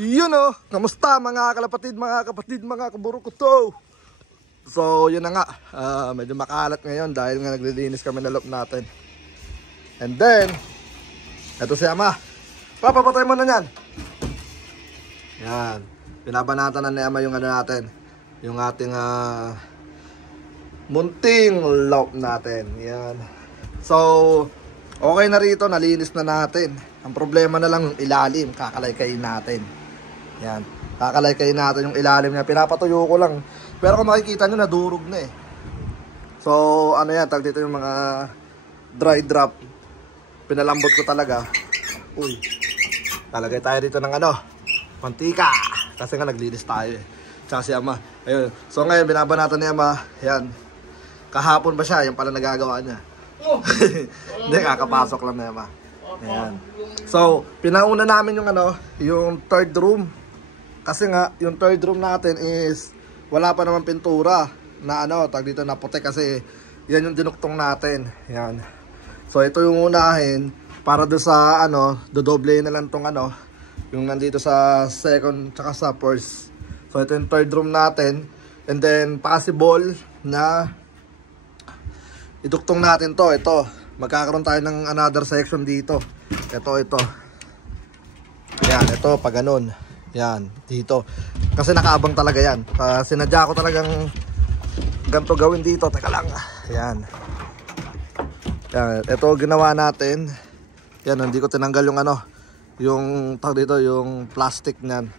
Yun o, kamusta mga kalapatid, mga kaburukuto. So yun na nga, medyo makalat ngayon dahil nga naglilinis kami na loob natin. And then, eto si Ama. Papapatay mo na yan. Yan, pinabanatan na ni Ama yung ano natin, yung ating munting loob natin. Yan. So, okay na rito, nalinis na natin. Ang problema na lang yung ilalim, kakalaykayin natin. Yan, kakalaykayin natin yung ilalim niya. Pinapatuyo ko lang. Pero kung makikita nyo, nadurog na eh. So, ano yan, tag dito yung mga dry drop. Pinalambot ko talaga. Uy, talagay tayo dito ng ano, mantika. Kasi nga naglinis tayo eh. Tsaka si Ama. Ayun. So ngayon, binabanatan ni Ama. Yan. Kahapon ba siya? Yung pala nagagawa niya. Hindi, kakapasok lang ni Ama. Ayan. So, pinauna namin yung ano, yung third room. Kasi nga, yung third room natin is wala pa naman pintura na ano, tag dito na puti kasi yan yung dinuktong natin. Yan. So, ito yung unahin para do sa ano, dodoble na lang tong ano, yung nandito sa second tsaka sa first. So, ito yung third room natin. And then, possible na iduktong natin to. Ito, magkakaroon tayo ng another section dito. Ito. Yan, ito, pag ganun. Yan, dito. Kasi nakaabang talaga yan. Sinadya ko talagang ganito gawin dito. Teka lang. Yan. Yan, ito ginawa natin. Yan, hindi ko tinanggal yung ano, yung tawag dito, yung plastic niyan.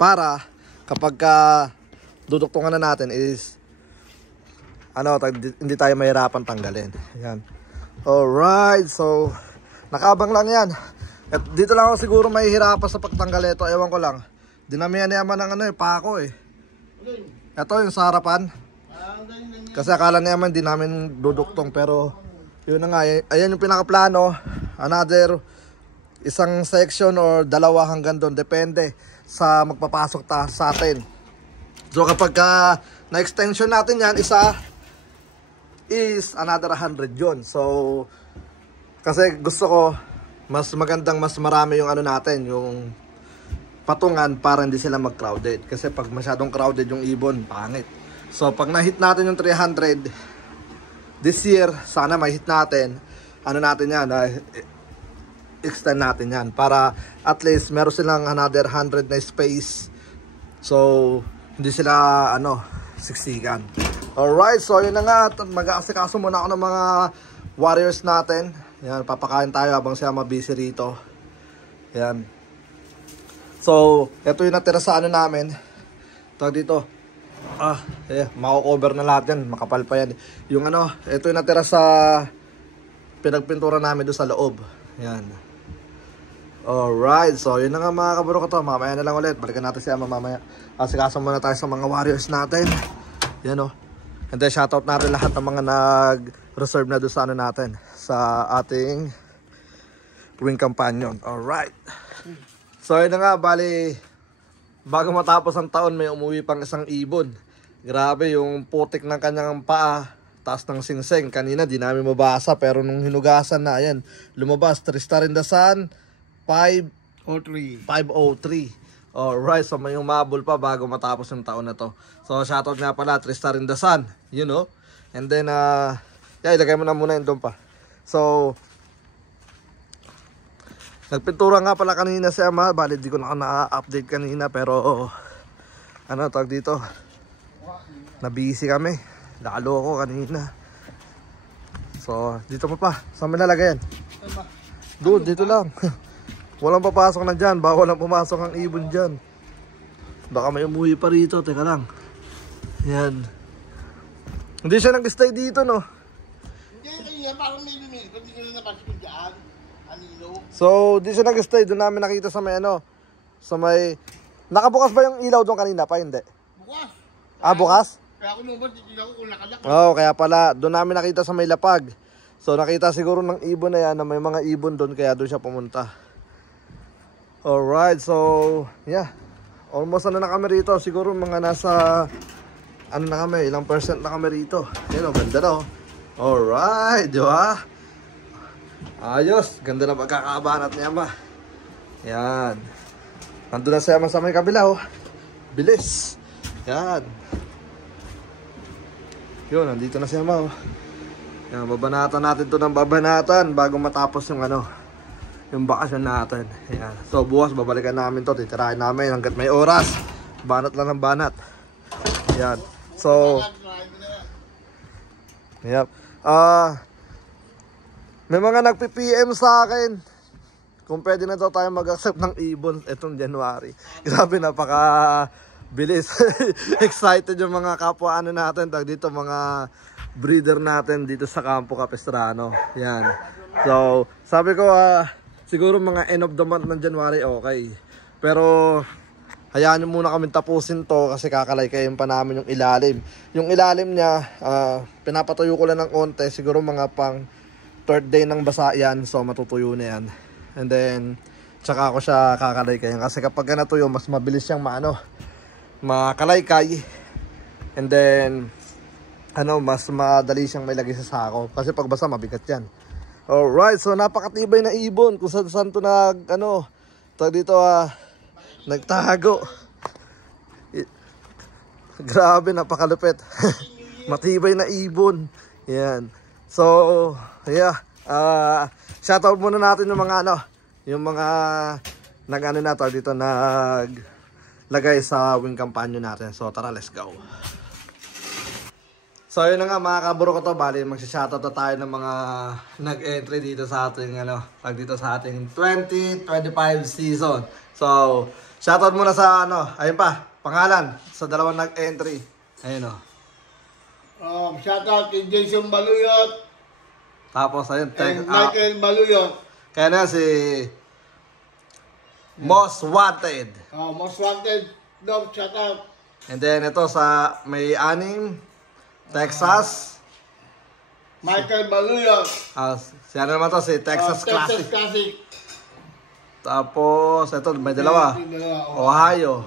Para kapag duduktungan na natin is ano, hindi tayo mahirapan tanggalin. Yan. Alright, so nakaabang lang yan. At dito lang ako siguro mahihirapan sa pagtanggal ito. Ewan ko lang. Dinamihan niya naman ng ano eh, pako eh. Ito yung sa harapan. Kasi akala niya naman hindi namin duduktong. Pero yun na nga, ayan yung pinakaplano. Another isang section or dalawa hanggang doon. Depende sa magpapasok sa atin. So kapag na-extension natin yan, isa is another 100 yun. So kasi gusto ko mas magandang, mas marami yung ano natin, yung patungan para hindi sila mag-crowded. Kasi pag masyadong crowded yung ibon, pangit. So pag na-hit natin yung 300 this year, sana ma-hit natin, ano natin yan, extend natin yan para at least meron silang another 100 na space. So hindi sila ano, siksikan. Alright, so yun na nga, mag-aasikaso muna ako ng mga warriors natin. Yan, papakain tayo habang siya mabisi rito. Yan. So, ito yung natira sa ano namin. Tawag dito. Mako-cover na lahat yan. Makapal pa yan. Yung ano, ito yung natira sa pinagpintura namin doon sa loob. Yan. Alright, so yun na nga mga kaburo ko to. Mamaya na lang ulit. Balikan natin siya mamaya. Asikaso muna tayo sa mga warriors natin. Yan o. And then shoutout natin lahat ng mga nag-reserve na doon sa ano natin, sa ating Wing Companion. Alright. So yun na nga, bali, bago matapos ang taon may umuwi pang isang ibon. Grabe yung putik ng kanyang paa, taas ng singseng. Kanina di namin mabasa pero nung hinugasan na, ayan, lumabas 3 star in the sun, 503. Alright, so may humabol pa bago matapos yung taon na to. So shoutout nga pala, 3 star in the sun, you know. And then ilagay mo na muna yun doon pa. So nagpintura nga pala kanina si Ama. Bali di ko na-update kanina. Pero ano tawag dito, nabisi kami. Lalo ako kanina. So dito pa. Saan mo nalagay yan? Doon, dito lang. Walang papasok na dyan. Bawal lang pumasok ang ibon dyan. Baka may umuwi pa rito. Teka lang. Yan. Hindi siya nag-stay dito, no? Hindi, parang may lumilipad. Hindi ko na napansin dyan. Anino. So, di siya nag-stay. Doon namin nakita sa may ano. Sa may... Nakabukas ba yung ilaw doon kanina pa? Hindi. Bukas. Bukas? Kaya ako naman, titignan ko kung nakalak. Kaya pala. Doon namin nakita sa may lapag. So, nakita siguro ng ibon na yan na may mga ibon doon. Kaya doon siya pumunta. Alright, so yeah, almost ano na kami rito. Siguro mga nasa ano na kami, ilang percent na kami rito. Yan o, ganda na o. Alright, di ba? Ayos, ganda na pagkakaabanat niya ba? Yan. Nandun na siya sa may kabila, oh. Bilis. Yan. Yun, nandito na siya, oh. Yan, babanatan natin to ng babanatan bago matapos yung yung bakasyon natin. Yan. So, bukas babalikan namin to. Titirahin namin hanggat may oras. Banat lang ng banat. Yan. So, yep. May mga nagpi-PM sa akin kung pwede na daw tayo mag-accept ng ibon itong January. Grabe, napaka bilis. Excited yung mga kapwa natin, dito mga breeder natin dito sa Campo Capistrano. Yan. So, sabi ko siguro mga end of the month ng January okay. Pero hayaan nyo muna kami tapusin to kasi kakalay-kayin pa namin yung ilalim. Yung ilalim niya, pinapatuyo ko lang ng konti, siguro mga pang third day ng basa yan, so matutuyo na yan. And then, tsaka ako siya kakalay-kayin kasi kapag natuyo, mas mabilis siyang makalaykay. And then, mas madali siyang may lagay sa sako. Kasi pag basa, mabigat yan. Alright, so napakatibay na ibon kung saan to dito nagtago. Grabe, napakalupit. Matibay na ibon. Yan. So, yeah. Shoutout muna natin yung mga naglagay sa wing kampanya natin. So, tara, let's go. So, yun na nga mga kaburo ko to. Bali, magsishoutout na tayo ng mga nag-entry dito sa ating, dito sa ating 2025 season. So, shoutout muna sa, ayun pa, pangalan, sa dalawang nag-entry. Ayun, Shoutout kay Jason Baluyot. Tapos, ayun, And Michael Baluyot. Kaya na si Most Wanted. Most Wanted. No, shoutout. And then, ito sa may anim, Texas. Michael Baluyot. Si ano naman to, si Texas Classic. Texas Classic. Tapos, ito, may dalawa. Ohio.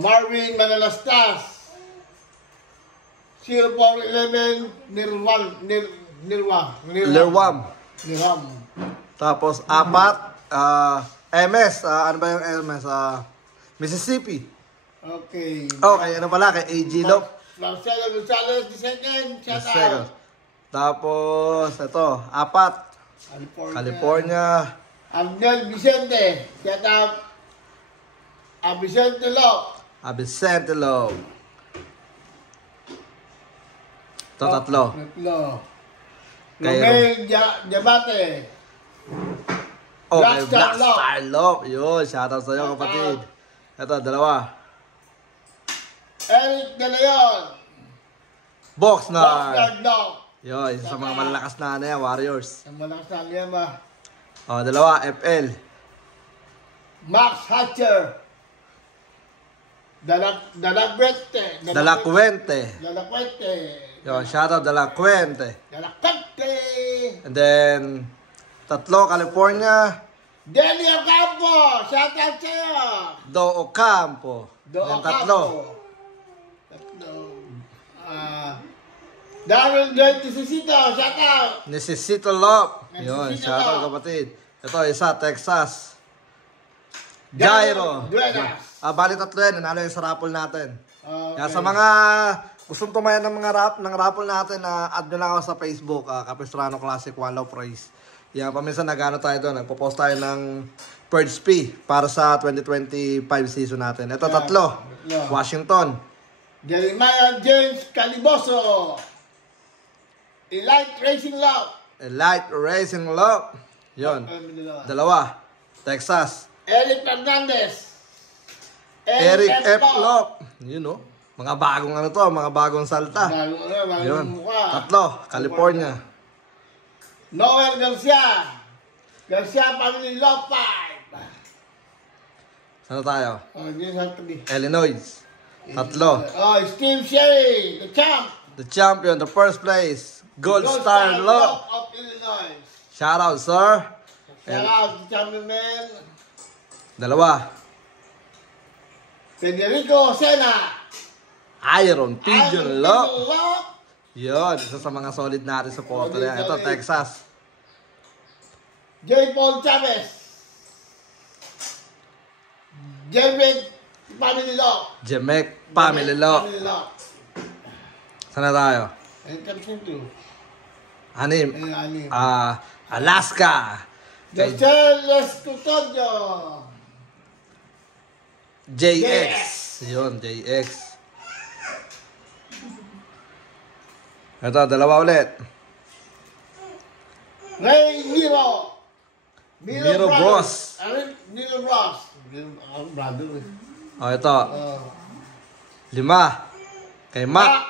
Marvin Manalastas. 0411 Nirwam. Tapos, apat. MS. Ano ba yung MS? Mississippi. Okay. Okay, ano pala? Kay AG Lop. Marcelo Gonzalez, the second. Shout out. Tapos, ito, apat. California. Abdel Vicente. Shout out. Vicente Lo. Ito, tatlo. Romel Jabate. Okay, Black Star Love. Yun, shoutout sa'yo, kapatid. Ito, dalawa. Eric De Leon. Boxnard. Yun, isa sa mga malalakas na Warriors. Ang malakas na yan ba? Dalawa, FL. Max Hatcher. Dalacuente. Yun, shoutout Dalacuente. Dalacuente. And then, tatlo, California. Denny Ocampo. Shoutout sa'yo. Do Ocampo. Yan, tatlo. Darren Drake Necesito. Shoutout. Necesito Love. Yun, shoutout kapatid. Ito, isa, Texas. Jairo. Bali tatlo yan. Nanalo yung sa raffle natin. Okay. Sa mga gustong tumayan ng mga raffle natin, add nyo lang ako sa Facebook, Capistrano Classic One Love Prize. Yan, paminsan nag-ano tayo doon. Nagpo-post tayo ng Purge P para sa 2025 season natin. Ito, tatlo. Washington. Jeremiah James Caliboso. Elite Racing Love. Yun. Dalawa. Texas. Eric Fernandez. Eric F. Lop. Yun, no? Mga bagong mga bagong salta. Yun. Tatlo, California. Noel Garcia Family Love 5. Saan tayo? Illinois. Tatlo. Steve Sherry, the champ. The champion, the first place. Gold Star Love of Illinois. Shout out, sir. Shout out, champion man. Dalawa. Federico Sena. Iron Pigeon Love. Yun, isa sa mga solid natin supporter yan. Ito, Texas. J. Paul Chavez. Jeremy Family Law. Jemek Family Law. Family Law. Sana tayo? Ayun kami siyempre. Anim. Ayun, anim. Alaska. Kay Joseles Tutodio. JX. Yun, JX. Ito, dalawa ulit. Ray Miro. Miro Bros. Miro Bros. Ang brother eh. O, ito. 5. Kay Mac.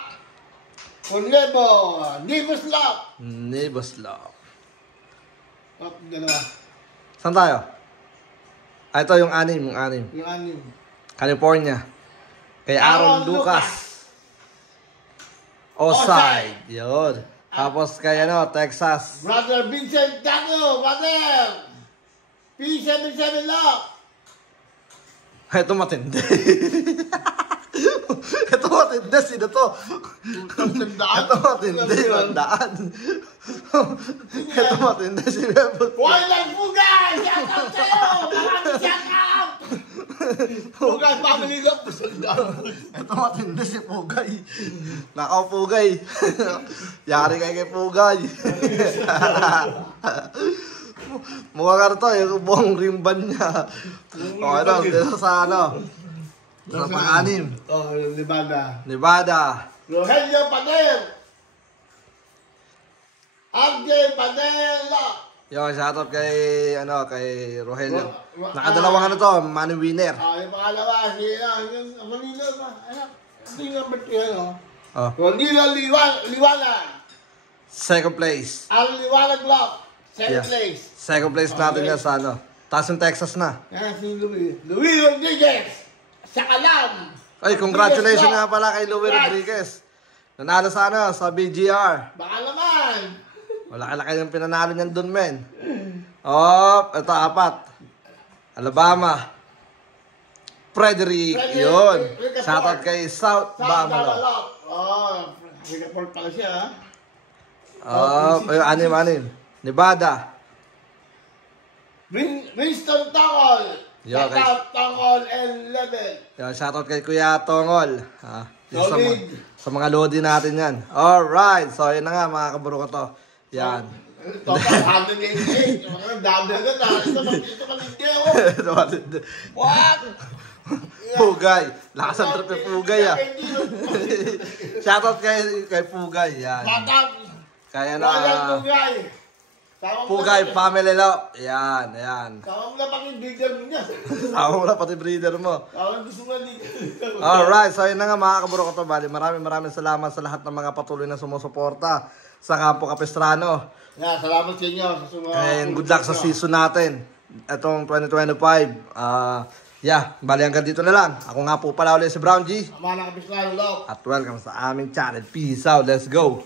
Conlebo. Nibus Lock. Niboslop. Dalawa. Saan tayo? Ito yung anim. Yung anim. California. Kay Aaron Lucas. Oside. Yun. Tapos kay Texas. Brother Vincent Taco. Brother. P77 Lock. Ito matindi. Ito matindi. Sino to? Ito matindi. Mandaan. Ito matindi. Si Bebot. Huwag lang Fugay! Shout out sa'yo! Maraming shout out! Fugay Family Love. Ito matindi si Pugay. Nakaw Pugay. Yari kayo kay Pugay. Mukha ka na to, yung buong rimban niya. O dito sa sa pang-anim. Nevada. Rogelio Pader. RJ Padela. Yo, shoutout kay Rogelio. Nakadalawang to, money winner. Yung pangalawa, yung Manila ba? Hindi number 2 Oh, Ronilo Liwanag. second place. Al Liwanag Block. Second place. Second place natin yan sa taas yung Texas na. Yan si Louis. Louis Rodriguez. Sa Kalam. Ay, congratulations nga pala kay Louis Rodriguez. Nanalo sa sa BGR. Baka naman. Wala kayong pinanalo niyan dun, men. Ito, 4. Alabama. Frederick. Yun. Shoutout kay South Bama. Singapore pala siya, anim. Nevada. Winston Tongol. Yo, Shoutout Tongol and Level. Yan, shoutout kay Kuya Tongol. Solid. Sa mga lodi natin yan. Alright. So, yun na nga mga kaburo ko to. Yan. Ito pa, 188. Yung mga dami agad Ito malindi ako. Ito matindi. What? Pugay. Lakas ang trip yung Pugay Shoutout kay Pugay. Yan. Shoutout. Kaya Pugay. Pugay Family Law. Yan. Tama mo na pang breeder mo niya. Tama mo na pati breeder mo. Tama gusto mo dito. Alright, so yun na nga mga kaburo ko to. Bali, maraming salamat sa lahat ng mga patuloy na sumusuporta sa Campo Capistrano. Yeah, salamat sa inyo. And good luck sa season natin. Itong 2025. Bali hanggang dito na lang. Ako nga po pala ulit si Brown G. Ama na Capistrano Law. At welcome sa aming channel. Peace out. Let's go.